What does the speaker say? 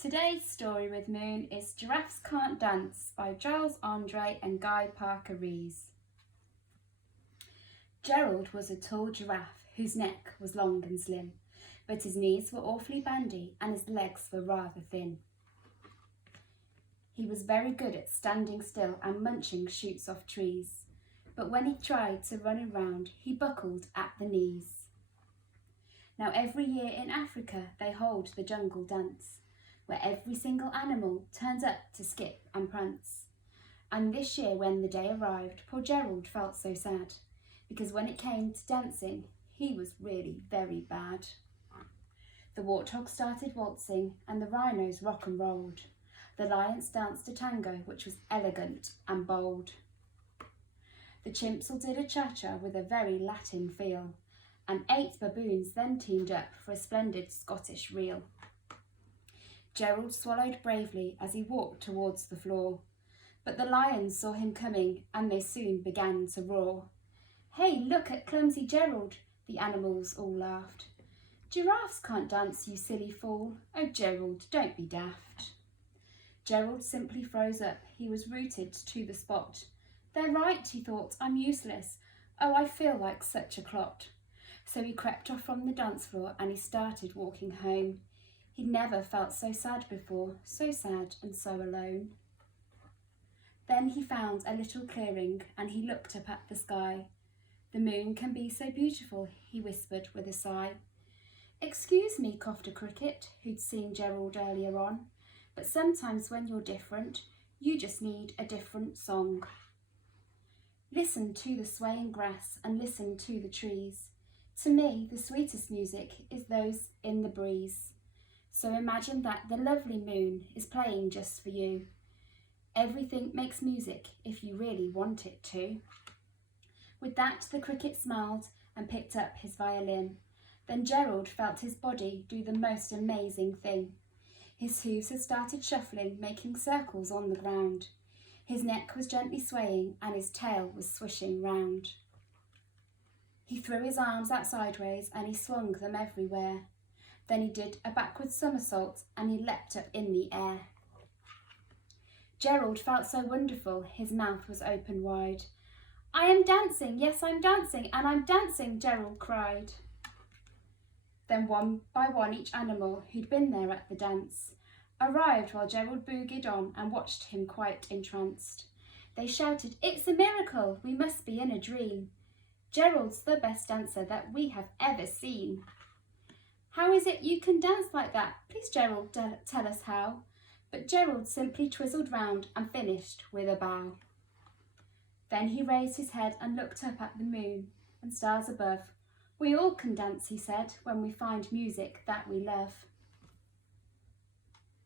Today's story with Moon is Giraffes Can't Dance by Giles Andreae and Guy Parker Rees. Gerald was a tall giraffe whose neck was long and slim, but his knees were awfully bandy and his legs were rather thin. He was very good at standing still and munching shoots off trees, but when he tried to run around, he buckled at the knees. Now every year in Africa they hold the jungle dance, where every single animal turns up to skip and prance. And this year when the day arrived, poor Gerald felt so sad, because when it came to dancing, he was really very bad. The warthogs started waltzing and the rhinos rock and rolled. The lions danced a tango which was elegant and bold. The chimps all did a cha-cha with a very Latin feel, and 8 baboons then teamed up for a splendid Scottish reel. Gerald swallowed bravely as he walked towards the floor, but the lions saw him coming and they soon began to roar. "Hey, look at clumsy Gerald," the animals all laughed. "Giraffes can't dance, you silly fool. Oh, Gerald, don't be daft." Gerald simply froze up. He was rooted to the spot. "They're right," he thought, "I'm useless. Oh, I feel like such a clot." So he crept off from the dance floor and he started walking home. He'd never felt so sad before, so sad and so alone. Then he found a little clearing and he looked up at the sky. "The moon can be so beautiful," he whispered with a sigh. "Excuse me," coughed a cricket who'd seen Gerald earlier on, "but sometimes when you're different, you just need a different song. Listen to the swaying grass and listen to the trees. To me, the sweetest music is those in the breeze. So imagine that the lovely moon is playing just for you. Everything makes music if you really want it to." With that, the cricket smiled and picked up his violin. Then Gerald felt his body do the most amazing thing. His hooves had started shuffling, making circles on the ground. His neck was gently swaying and his tail was swishing round. He threw his arms out sideways and he swung them everywhere. Then he did a backward somersault and he leapt up in the air. Gerald felt so wonderful, his mouth was open wide. "I am dancing, yes I'm dancing, and I'm dancing," Gerald cried. Then one by one each animal who'd been there at the dance arrived while Gerald boogied on and watched him quite entranced. They shouted, "It's a miracle, we must be in a dream. Gerald's the best dancer that we have ever seen. How is it you can dance like that? Please, Gerald, tell us how." But Gerald simply twizzled round and finished with a bow. Then he raised his head and looked up at the moon and stars above. "We all can dance," he said, "when we find music that we love."